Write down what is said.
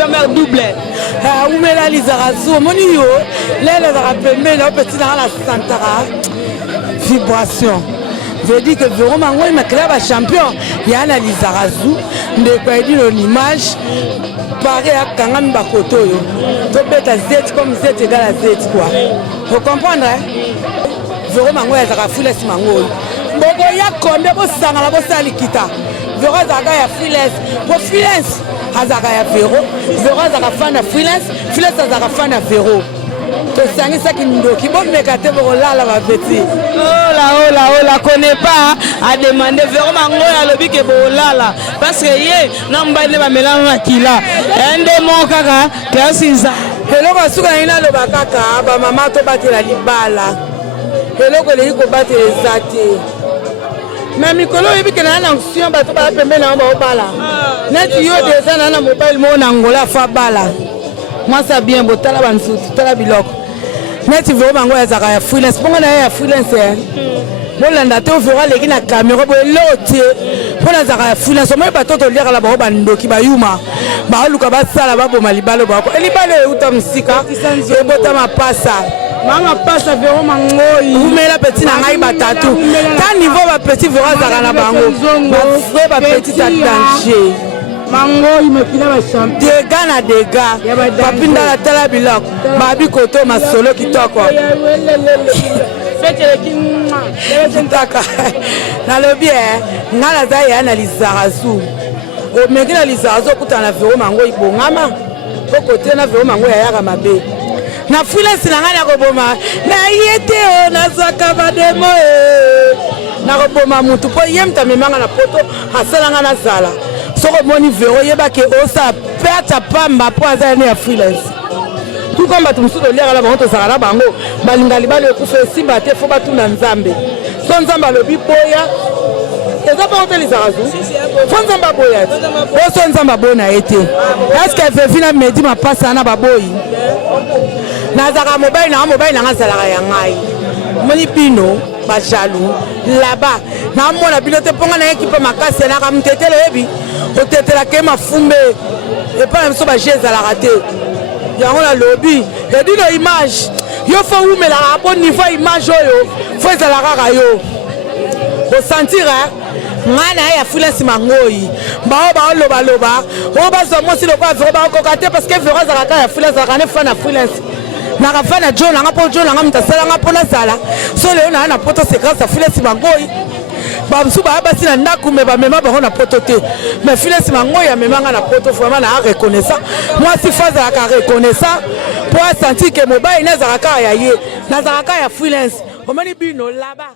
permettre double. Oumela Lizarazu, mon yo, là, les rappelés, là, petit dans la Santara, vibration. Je dis que vraiment, moi, ma club à champion, il y a la Lizarazu, de quoi dire l'image, pareil à Kangam Bakoto, to bête à Z comme Z égale à Z, quoi. Vous comprenez? Vraiment, moi, il y a foulé ce mango. Bon, il y a combien de sang à la bosse à l'ikita. Vraiment, il y a freelance. Pour freelance, il y a véro. Vraiment, il y a fan de freelance. Freelance, il y a fan de véro. To sangi ça qui nous qui bon me gâter pour là la petit. Oh là, connaît pas à demander vraiment ngoya lobi ke bolala parce que yé namba ne ba melana kila. Ende mon kaka, kasinza. Hello ba suka ina lo ba kaka ba mama to batela libala. Hello ko le ko batela zate. Mais mikolo yebi ke na onction ba to ba pembe na ba obala. Net yo déjà na mobile mo na ngola fa bala. Moi ça bien botala bansu tala biloko. Net vraiment ngoya zaka ya freelance. Bonga na ya freelance. Bolanda te overa leki na caméra bo lotie. Pona zaka ya freelance mo ba toto lira la ba bandoki ba yuma. Ba luka ba sala ba bo malibalo ba ko. Elibalo e uta msika. E bota mapasa. Mama pasa vraiment ngoi. Umela petit na ngai batatu. Ta niveau ba petit vera zaka na bango. Ba petit à danger. Mango il me file ma champion. Dégâts na dégâts. Papinda la tala bilok. Babi koto masolo kitoko. Fete ki kitaka. Na lobi ngala za ya na Lizarazu. O meki na Lizarazu kutana vero mango ibongama. Ko kote na vero mango ya yaka mabe. Na freelance na ngana ko boma. Na yete o na zaka bademo e. Na ko boma mutu po yemta memanga na poto hasala ngana zala. Soko moni vero yeba ke osa peta pamba po azane ya freelance. Tout comme batu musudo lera la bango sala bango balingali bale kuso simba te fo batu na nzambe. So nzamba lobi boya. Eza pas hotel Lizarazu. Fo nzamba boya. O so nzamba bona ete. Est-ce que fait fina medi ma passe na baboyi. Na zaka mobile na ngazala ya ngai. Moni pino ba jaloux là-bas. Na mona bilote ponga na équipe makase na kamtetele yebi. O tetela ke mafumbe et pas même so ba jeza la raté yango la lobby et dit no image yo faut ou mais la bon niveau image yo faut za la rara yo o sentir ngana ya freelance mangoi ba loba o ba zo mo si lo ba vero ba ko kate parce que vero za ka ya freelance za kana fa na freelance na ka fa na John nga po John nga mtasala nga po na sala so le na poto c'est grâce à freelance mangoi Babsu ba basi na ndaku me ba mema ba na poto te mais freelance mango ya memanga na poto vraiment na reconnaissant moi si faza ka reconnaissant pour sentir que mobile na zaka ya ye na zaka ya freelance omani bino là-bas.